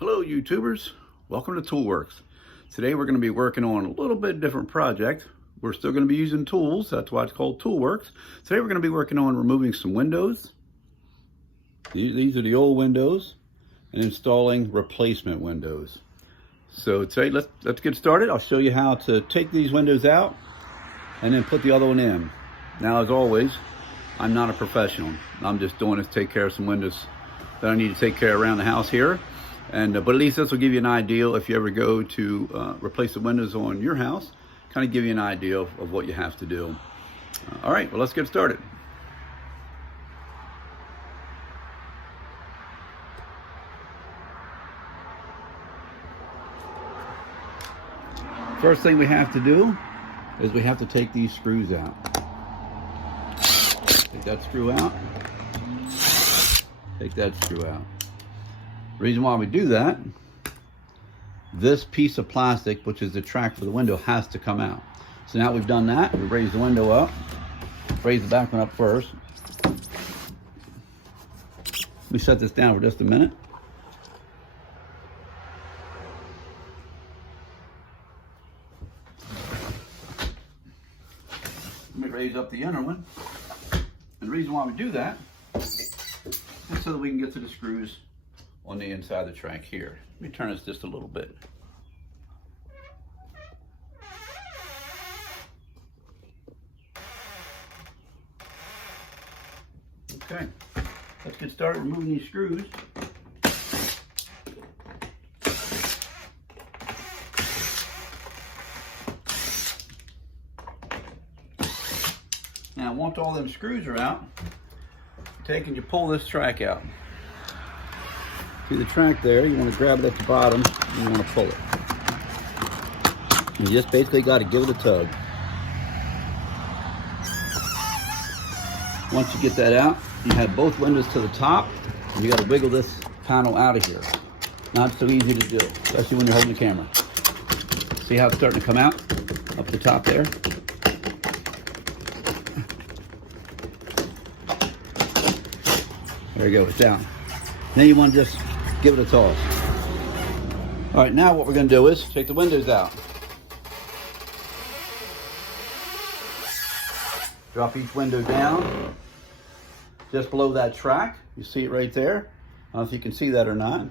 Hello YouTubers, welcome to Toolworks. Today we're going to be working on a little bit different project. We're still going to be using tools, that's why it's called Toolworks. Today we're going to be working on removing some windows. These are the old windows, and installing replacement windows. So today let's get started. I'll show you how to take these windows out and then put the other one in. Now as always, I'm not a professional. I'm just doing this to take care of some windows that I need to take care of around the house here. But at least this will give you an idea if you ever go to replace the windows on your house, kind of give you an idea of what you have to do. All right, well, let's get started. First thing we have to do is we have to take these screws out. Take that screw out. Take that screw out. The reason why we do that, this piece of plastic, which is the track for the window, has to come out. So now we've done that, we raise the window up, raise the back one up first. Let me set this down for just a minute. Let me raise up the inner one. And the reason why we do that is so that we can get to the screws on the inside of the track here. Let me turn this just a little bit. Okay, let's get started removing these screws. Now once all them screws are out, you take and you pull this track out. See the track there, you want to grab it at the bottom and you want to pull it. You just basically got to give it a tug. Once you get that out, you have both windows to the top and you got to wiggle this panel out of here. Not so easy to do, especially when you're holding the camera. See how it's starting to come out up the top there? There you go, it's down. Then you want to just give it a toss. All right, now what we're going to do is take the windows out. Drop each window down just below that track. You see it right there. I don't know if you can see that or not.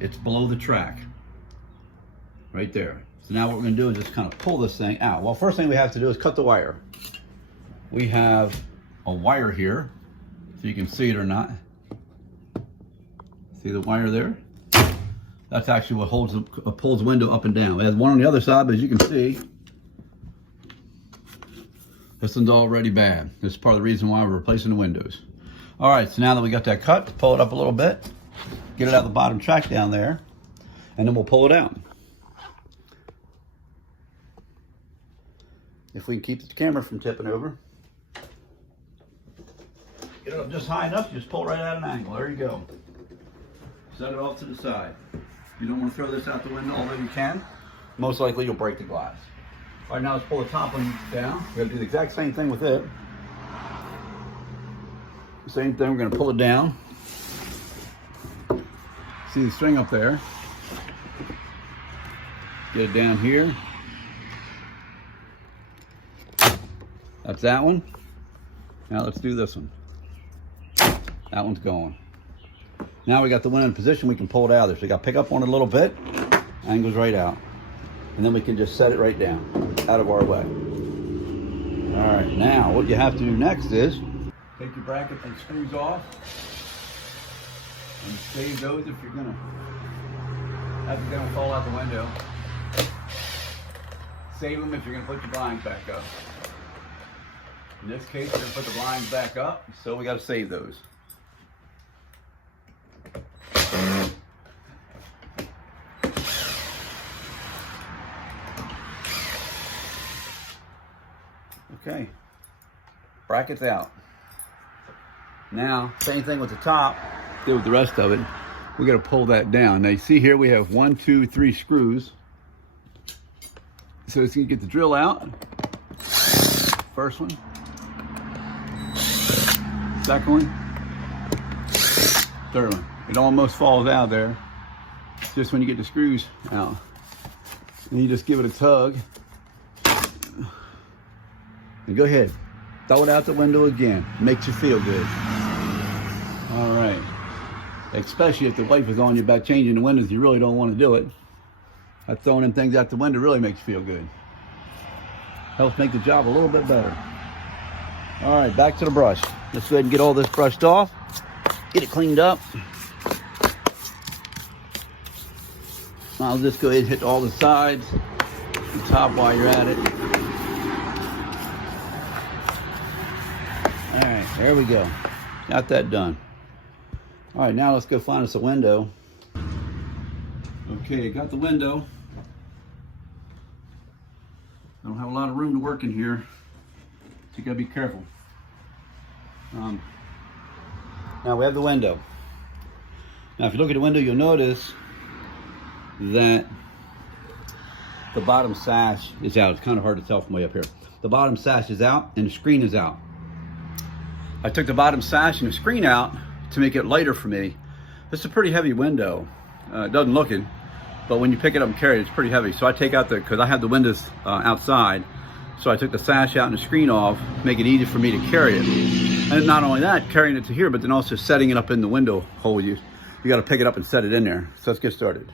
It's below the track. Right there. So now what we're going to do is just kind of pull this thing out. Well, first thing we have to do is cut the wire. We have a wire here, so you can see it or not. See the wire there? That's actually what pulls the window up and down. We have one on the other side, but as you can see, this one's already bad. This is part of the reason why we're replacing the windows. All right, so now that we got that cut, pull it up a little bit, get it out of the bottom track down there, and then we'll pull it out. If we can keep the camera from tipping over. Get it up just high enough, you just pull it right at an angle. There you go. Set it off to the side. You don't want to throw this out the window, although you can. Most likely you'll break the glass. All right, now let's pull the top one down. We're going to do the exact same thing with it. Same thing, we're going to pull it down. See the string up there. Get it down here. That's that one. Now let's do this one. That one's going. Now we got the window in position, we can pull it out of there. So you got to pick up on it a little bit, and it goes right out. And then we can just set it right down, out of our way. All right, now what you have to do next is take your bracket and screws off, and save those if you're gonna fall out the window. Save them if you're gonna put your blinds back up. In this case, we're gonna put the blinds back up, so we got to save those. Okay, brackets out. Now, same thing with the top, do with the rest of it. We got to pull that down. Now you see here we have 1, 2, 3 screws. So you can get the drill out. First one. Second one. Third one. It almost falls out there. just when you get the screws out. And you just give it a tug. And go ahead, throw it out the window again. Makes you feel good. All right. Especially if the wife is on you about changing the windows, you really don't want to do it. Throwing them things out the window really makes you feel good. Helps make the job a little bit better. All right, back to the brush. Let's go ahead and get all this brushed off. Get it cleaned up. I'll just go ahead and hit all the sides, the top while you're at it. All right, there we go. Got that done. All right, now let's go find us a window. Okay, got the window. I don't have a lot of room to work in here, so you gotta be careful. Now we have the window. Now if you look at the window, you'll notice that the bottom sash is out. It's kind of hard to tell from way up here. The bottom sash is out and the screen is out. I took the bottom sash and the screen out to make it lighter for me. This is a pretty heavy window. It doesn't look it, but when you pick it up and carry it, it's pretty heavy. So I take out because I have the windows outside, so I took the sash out and the screen off to make it easy for me to carry it. And not only that, carrying it to here, but then also setting it up in the window hole. You got to pick it up and set it in there. So let's get started.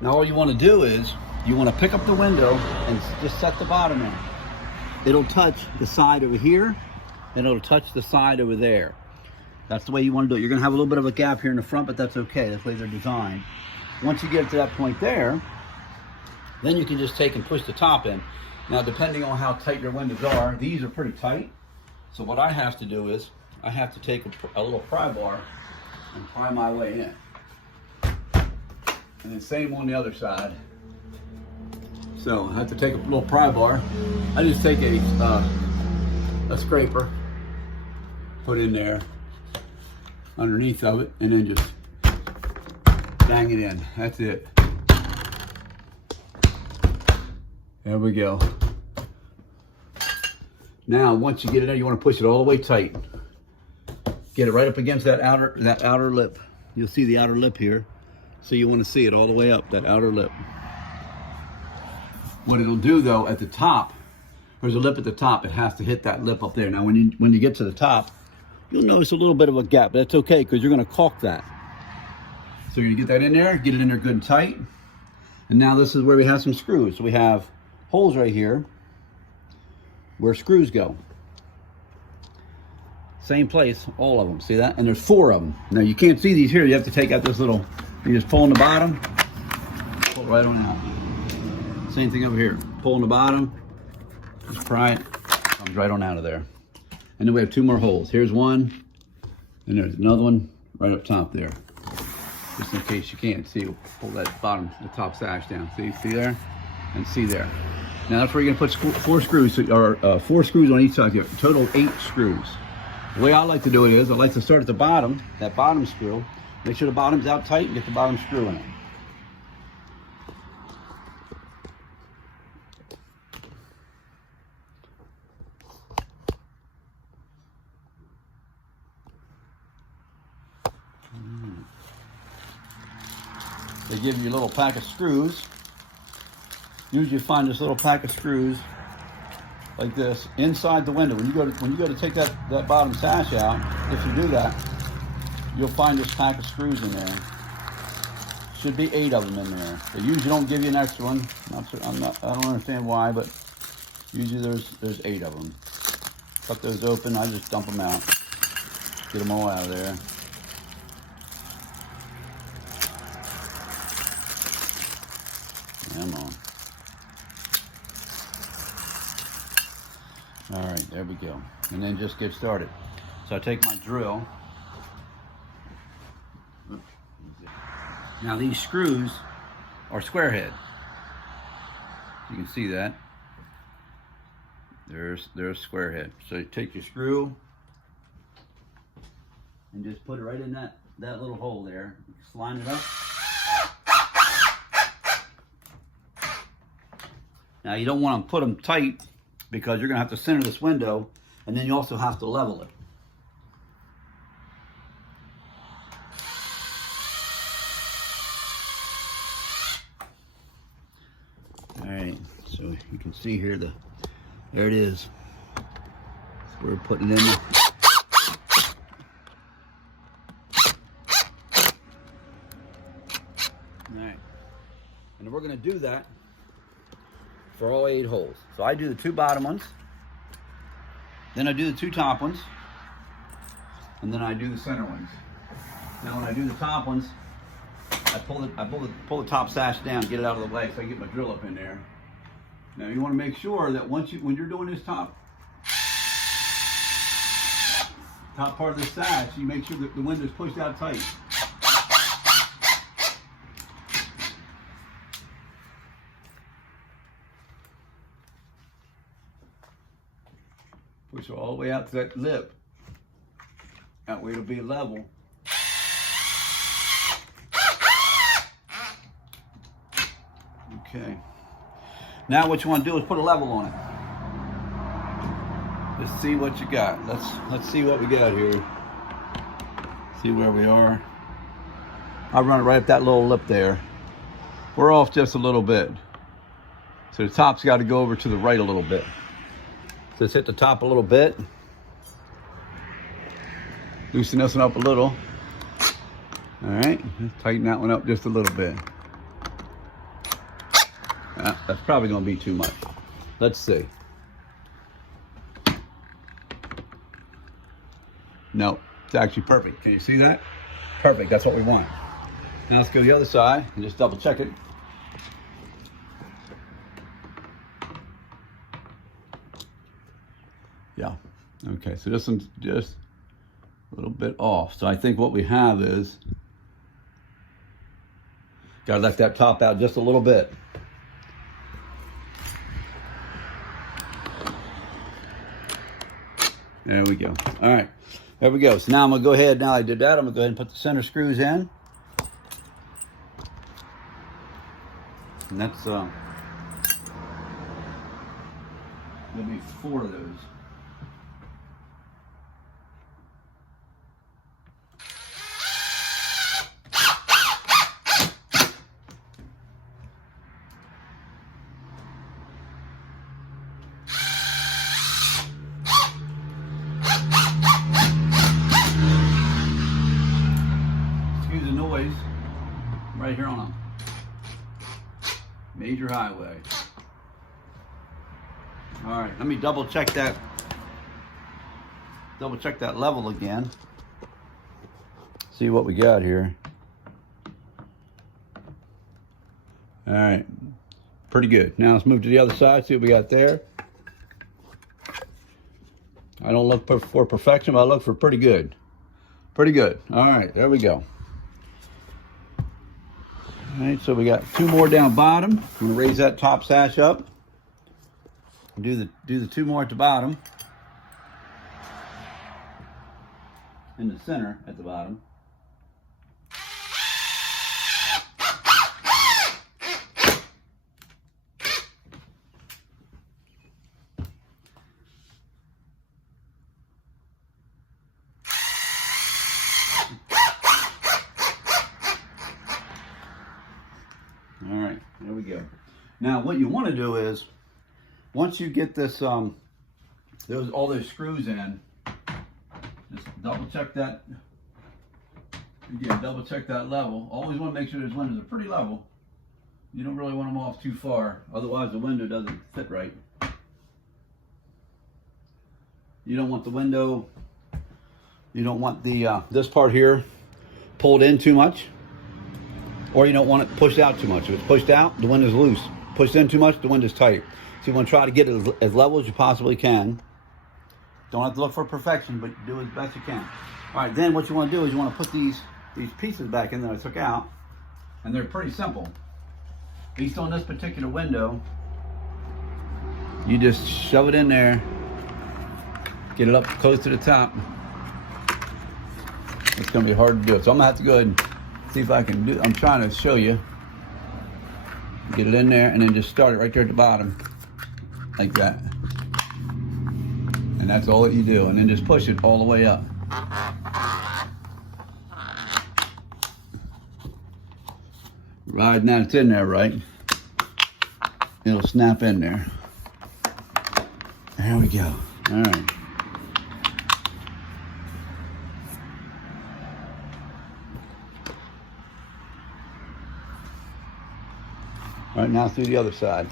Now all you want to do is, you want to pick up the window and just set the bottom in. It'll touch the side over here, and it'll touch the side over there. That's the way you want to do it. You're going to have a little bit of a gap here in the front, but that's okay. That's the way they're designed. Once you get to that point there, then you can just take and push the top in. Now, depending on how tight your windows are, these are pretty tight. So what I have to do is, I have to take a little pry bar and pry my way in. And then same on the other side. So I have to take a little pry bar. I just take a scraper, put in there underneath of it, and then just bang it in. That's it. There we go. Now, once you get it there, you want to push it all the way tight. Get it right up against that outer lip. You'll see the outer lip here. So you want to see it all the way up, that outer lip. What it'll do though, at the top, there's a lip at the top. It has to hit that lip up there. Now when you get to the top, you'll notice a little bit of a gap, but that's okay because you're going to caulk that. So you're going to get that in there, get it in there good and tight. And now this is where we have some screws. So we have holes right here where screws go. Same place, all of them. See that? And there's 4 of them. Now you can't see these here. You have to take out this little, you just pull on the bottom, pull right on out. Same thing over here. Pull on the bottom, just pry it, comes right on out of there. And then we have 2 more holes. Here's one, and there's another one right up top there. Just in case you can't see, we'll pull that bottom, the top sash down. See there? And see there. Now that's where you're gonna put 4 screws, or 4 screws on each side here. Total 8 screws. The way I like to do it is, I like to start at the bottom, that bottom screw. Make sure the bottom's out tight and get the bottom screw in it. They give you a little pack of screws. Usually you find this little pack of screws like this inside the window. When you go to take that bottom sash out, if you do that, you'll find this pack of screws in there. Should be 8 of them in there. They usually don't give you an extra one. I don't understand why, but usually there's 8 of them. Cut those open. I just dump them out. Get them all out of there. Come on. All right, there we go. And then just get started. So I take my drill. Now these screws are square head. You can see that. There's a square head. So you take your screw and just put it right in that that little hole there. Just line it up. Now you don't want to put them tight because you're going to have to center this window, and then you also have to level it. All right, so you can see here there it is. So we're putting it in there. All right, and we're going to do that for all 8 holes. So I do the 2 bottom ones, then I do the 2 top ones, and then I do the center ones. Now when I do the top ones, I pull the top sash down, get it out of the way so I can get my drill up in there. Now you want to make sure that when you're doing this top part of the sash, you make sure that the window's pushed out tight. Push it all the way out to that lip. That way it'll be level. Okay. Now what you want to do is put a level on it. Let's see what you got. Let's see what we got here. See where we are. I'll run it right up that little lip there. We're off just a little bit. So the top's got to go over to the right a little bit. So let's hit the top a little bit. Loosen this one up a little. All right, let's tighten that one up just a little bit. That's probably going to be too much. Let's see. No, it's actually perfect. Can you see that? Perfect, that's what we want. Now let's go to the other side and just double check it. Yeah, okay, so this one's just a little bit off. So I think what we have is, gotta let that top out just a little bit. There we go. All right, there we go. So now I'm gonna go ahead, now I did that, I'm gonna go ahead and put the center screws in. And that's, there'll be 4 of those. Excuse the noise. I'm right here on a major highway. All right, let me double check that level again. See what we got here. All right, pretty good. Now let's move to the other side, see what we got there. I don't look for perfection, but I look for pretty good. Pretty good. All right, there we go. All right, so we got 2 more down bottom. I'm gonna raise that top sash up. Do the 2 more at the bottom. In the center at the bottom. All right, there we go. Now what you want to do is, once you get this, all those screws in, just double check that. Again, double check that level. Always want to make sure those windows are pretty level. You don't really want them off too far, otherwise the window doesn't fit right. You don't want the window, you don't want the this part here pulled in too much, or you don't want it pushed out too much. If it's pushed out, the window's loose. Pushed in too much, the window's tight. So you want to try to get it as level as you possibly can. Don't have to look for perfection, but do as best you can. All right, then what you want to do is you want to put these pieces back in that I took out, and they're pretty simple. At least on this particular window, you just shove it in there, get it up close to the top, it's gonna be hard to do it. So I'm gonna have to go ahead and see if I can do, I'm trying to show you. Get it in there and then just start it right there at the bottom, like that. And that's all that you do. And then just push it all the way up. Right now it's in there, right? It'll snap in there. There we go. All right. All right, now through the other side.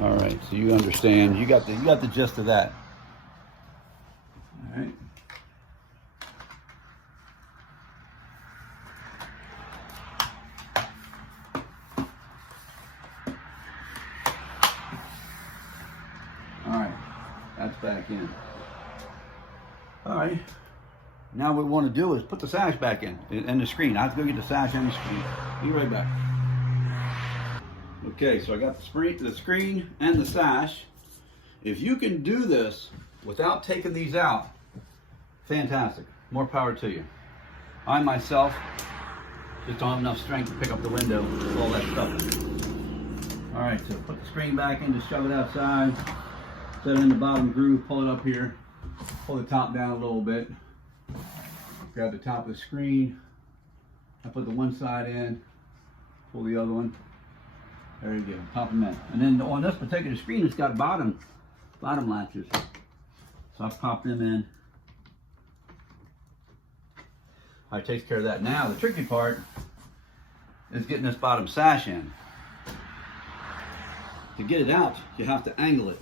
All right, so you understand. You got the gist of that. All right. All right, that's back in. All right. Now what we want to do is put the sash back in the screen. I have to go get the sash and the screen. Be right back. Okay, so I got the screen and the sash. If you can do this without taking these out, fantastic. More power to you. I myself just don't have enough strength to pick up the window with all that stuff in. All right, so put the screen back in, just shove it outside, set it in the bottom groove, pull it up here, pull the top down a little bit, grab the top of the screen. I put the one side in, pull the other one. There you go, pop them in. And then on this particular screen, it's got bottom latches. So I pop them in. All right, takes care of that. Now, the tricky part is getting this bottom sash in. To get it out, you have to angle it.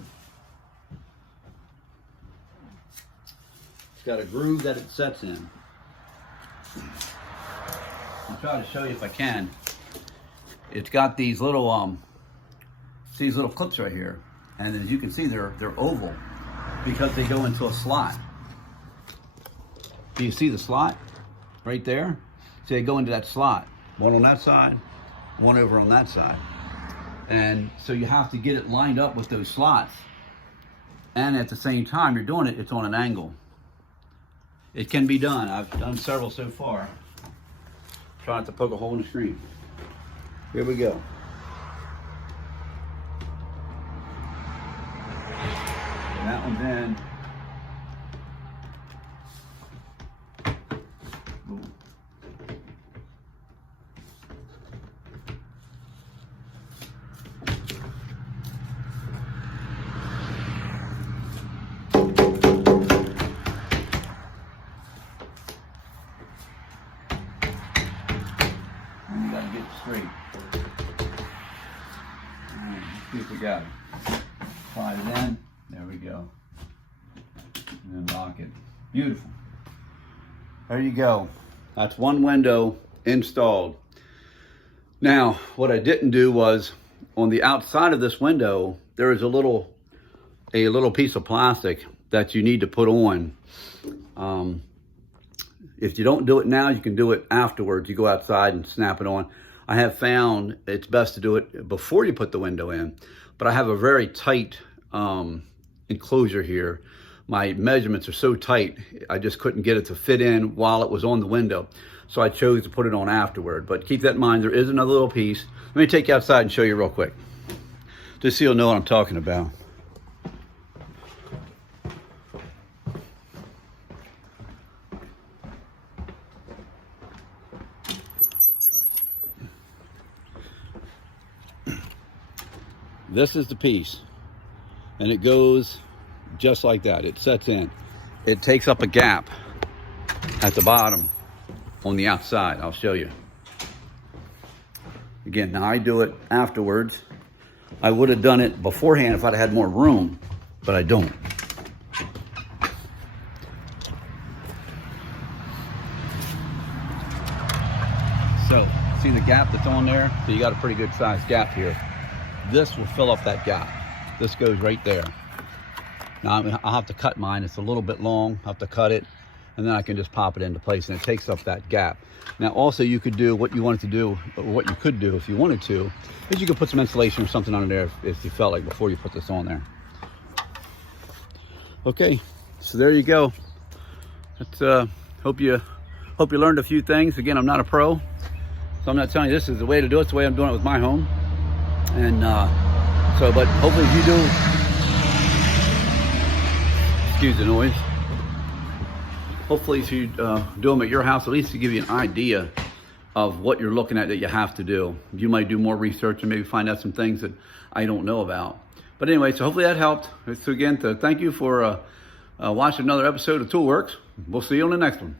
It's got a groove that it sets in. I'll try to show you if I can. It's got these little clips right here, and as you can see, they're oval because they go into a slot. Do you see the slot right there? So they go into that slot. One on that side, one over on that side, and so you have to get it lined up with those slots. And at the same time you're doing it, it's on an angle. It can be done. I've done several so far. Try not to poke a hole in the screen. Here we go. And that one's in. Boom. And you gotta get it straight. See if we got it. Slide it in. There we go. And then lock it. Beautiful. There you go. That's one window installed. Now, what I didn't do was on the outside of this window, there is a little piece of plastic that you need to put on. If you don't do it now, you can do it afterwards. You go outside and snap it on. I have found it's best to do it before you put the window in, but I have a very tight enclosure here. My measurements are so tight, I just couldn't get it to fit in while it was on the window. So I chose to put it on afterward, but keep that in mind, there is another little piece. Let me take you outside and show you real quick, just so you'll know what I'm talking about. This is the piece, and it goes just like that. It sets in. It takes up a gap at the bottom on the outside. I'll show you. Again, now I do it afterwards. I would have done it beforehand if I'd had more room, but I don't. So, see the gap that's on there? So you got a pretty good sized gap here. This will fill up that gap. This goes right there. Now I'll have to cut mine. It's a little bit long. I'll have to cut it, and then I can just pop it into place, and it takes up that gap. Now also you could do what you wanted to do, or what you could do if you wanted to, is you could put some insulation or something under there if you felt like before you put this on there. Okay, so there you go. Let's hope you Hope you learned a few things. Again, I'm not a pro, so I'm not telling you this is the way to do it. It's the way I'm doing it with my home. And but hopefully if you do, excuse the noise. Hopefully if you do them at your house, at least to give you an idea of what you're looking at that you have to do. You might do more research and maybe find out some things that I don't know about. But anyway, so hopefully that helped. So again, thank you for watching another episode of Toolworks. We'll see you on the next one.